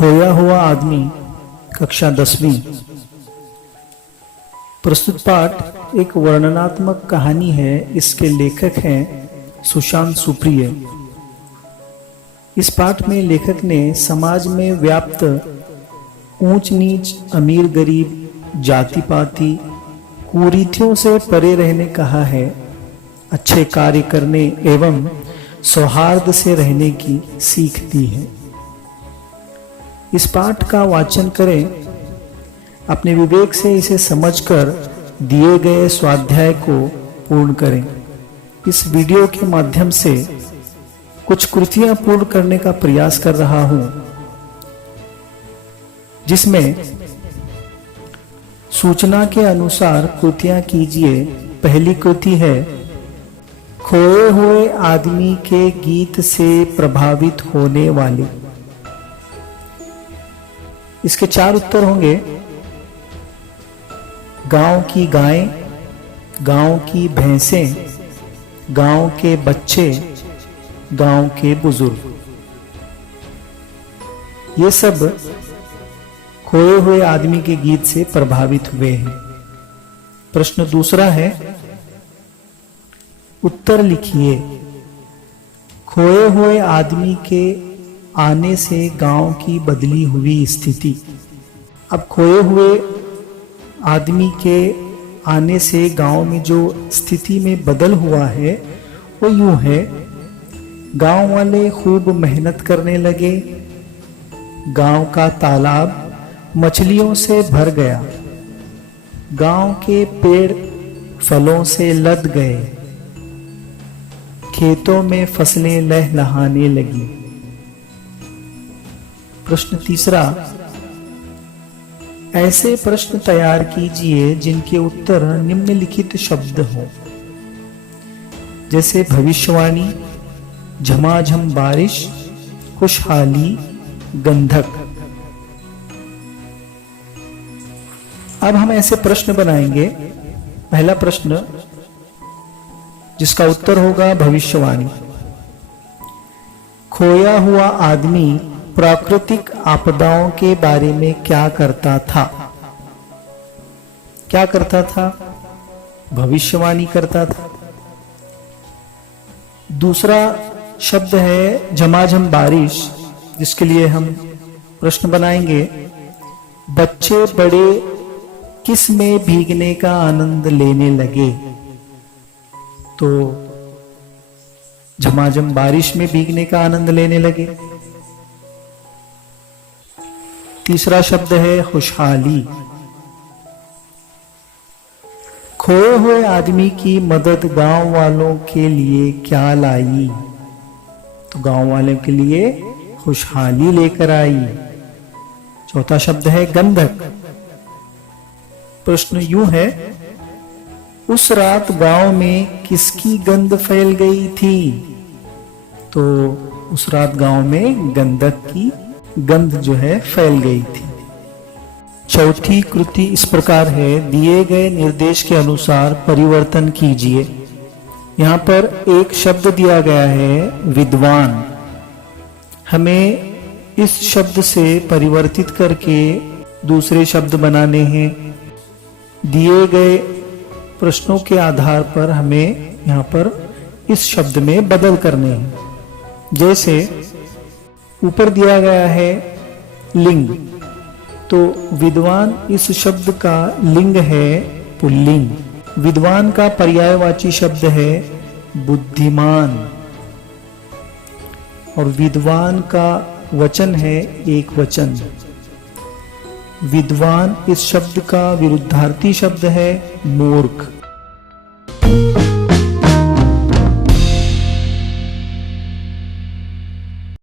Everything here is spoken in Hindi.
खोया हुआ आदमी, कक्षा 10वीं। प्रस्तुत पाठ एक वर्णनात्मक कहानी है। इसके लेखक हैं सुशांत सुप्रिय। इस पाठ में लेखक ने समाज में व्याप्त ऊंच नीच, अमीर गरीब, जाति पाति, कुरीतियों से परे रहने कहा है, अच्छे कार्य करने एवं सौहार्द से रहने की सीख दी है। इस पाठ का वाचन करें, अपने विवेक से इसे समझकर दिए गए स्वाध्याय को पूर्ण करें। इस वीडियो के माध्यम से कुछ कृतियां पूर्ण करने का प्रयास कर रहा हूं, जिसमें सूचना के अनुसार कृतियां कीजिए। पहली कृति है खोए हुए आदमी के गीत से प्रभावित होने वाले। इसके 4 उत्तर होंगे। गांव की गायें, गांव की भैंसें, गांव के बच्चे, गांव के बुजुर्ग, ये सब खोए हुए आदमी के गीत से प्रभावित हुए हैं। प्रश्न दूसरा है, उत्तर लिखिए। खोए हुए आदमी के आने से गांव की बदली हुई स्थिति। अब खोए हुए आदमी के आने से गांव में जो स्थिति में बदल हुआ है वो यूं है, गांव वाले खूब मेहनत करने लगे, गांव का तालाब मछलियों से भर गया, गांव के पेड़ फलों से लद गए, खेतों में फसलें लहलहाने लगी। प्रश्न तीसरा, ऐसे प्रश्न तैयार कीजिए जिनके उत्तर निम्नलिखित शब्द हों, जैसे भविष्यवाणी, झमाझम बारिश, खुशहाली, गंधक। अब हम ऐसे प्रश्न बनाएंगे। पहला प्रश्न जिसका उत्तर होगा भविष्यवाणी। खोया हुआ आदमी प्राकृतिक आपदाओं के बारे में क्या करता था? क्या करता था? भविष्यवाणी करता था। दूसरा शब्द है झमाझम बारिश, जिसके लिए हम प्रश्न बनाएंगे, बच्चे बड़े किस में भीगने का आनंद लेने लगे? तो झमाझम बारिश में भीगने का आनंद लेने लगे। तीसरा शब्द है खुशहाली। खोए हुए आदमी की मदद गांव वालों के लिए क्या लाई? तो गांव वालों के लिए खुशहाली लेकर आई। चौथा शब्द है गंधक। प्रश्न यूं है, उस रात गांव में किसकी गंध फैल गई थी? तो उस रात गांव में गंधक की गंध जो है फैल गई थी। चौथी कृति इस प्रकार है, दिए गए निर्देश के अनुसार परिवर्तन कीजिए। यहाँ पर एक शब्द दिया गया है विद्वान। हमें इस शब्द से परिवर्तित करके दूसरे शब्द बनाने हैं। दिए गए प्रश्नों के आधार पर हमें यहाँ पर इस शब्द में बदल करने हैं। जैसे ऊपर दिया गया है लिंग, तो विद्वान इस शब्द का लिंग है पुल्लिंग। विद्वान का पर्यायवाची शब्द है बुद्धिमान, और विद्वान का वचन है एक वचन। विद्वान इस शब्द का विरुद्धार्थी शब्द है मूर्ख।